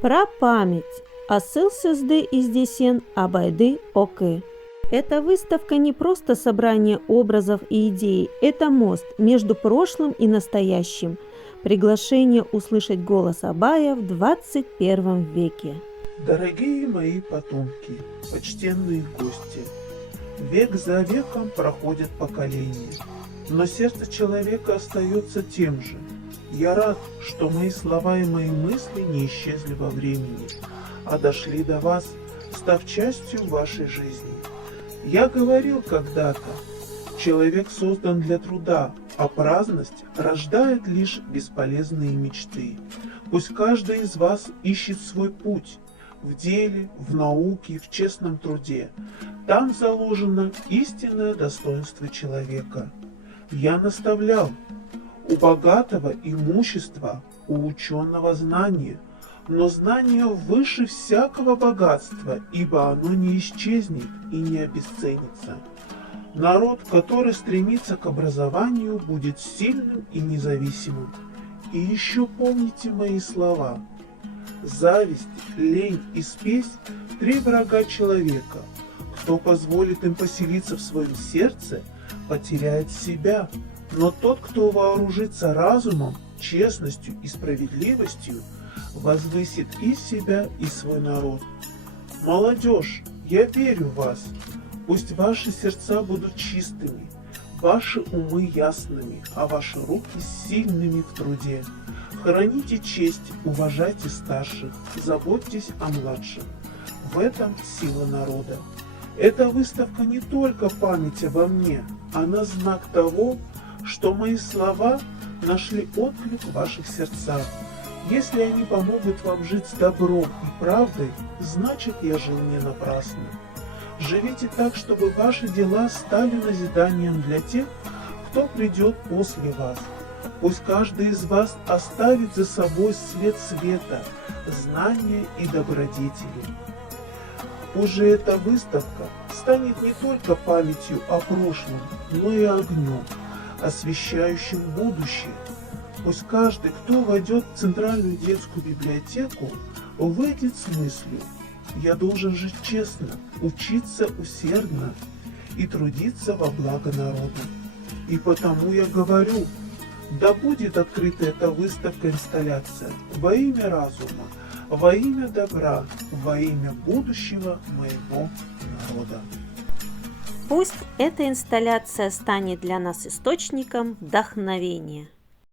Про память. Асыл сызды издесен абайды окы. Эта выставка не просто собрание образов и идей, это мост между прошлым и настоящим, приглашение услышать голос Абая в 21 веке. Дорогие мои потомки, почтенные гости, век за веком проходят поколения, но сердце человека остается тем же. Я рад, что мои слова и мои мысли не исчезли во времени, а дошли до вас, став частью вашей жизни. Я говорил когда-то, человек создан для труда, а праздность рождает лишь бесполезные мечты. Пусть каждый из вас ищет свой путь в деле, в науке, в честном труде. Там заложено истинное достоинство человека. Я наставлял: у богатого имущества, у ученого знания, но знание выше всякого богатства, ибо оно не исчезнет и не обесценится. Народ, который стремится к образованию, будет сильным и независимым. И еще помните мои слова. Зависть, лень и спесь – 3 врага человека. Кто позволит им поселиться в своем сердце, потеряет себя. Но тот, кто вооружится разумом, честностью и справедливостью, возвысит и себя, и свой народ. Молодежь, я верю в вас. Пусть ваши сердца будут чистыми, ваши умы ясными, а ваши руки сильными в труде. Храните честь, уважайте старших, заботьтесь о младших. В этом сила народа. Эта выставка не только память обо мне, она знак того, что мои слова нашли отклик в ваших сердцах. Если они помогут вам жить с добром и правдой, значит, я жил не напрасно. Живите так, чтобы ваши дела стали назиданием для тех, кто придет после вас. Пусть каждый из вас оставит за собой след света, знания и добродетели. Пусть же эта выставка станет не только памятью о прошлом, но и огнем, освещающим будущее. Пусть каждый, кто войдет в Центральную детскую библиотеку, выйдет с мыслью: я должен жить честно, учиться усердно и трудиться во благо народа. И потому я говорю, да будет открыта эта выставка-инсталляция во имя разума, во имя добра, во имя будущего моего народа. Пусть эта инсталляция станет для нас источником вдохновения.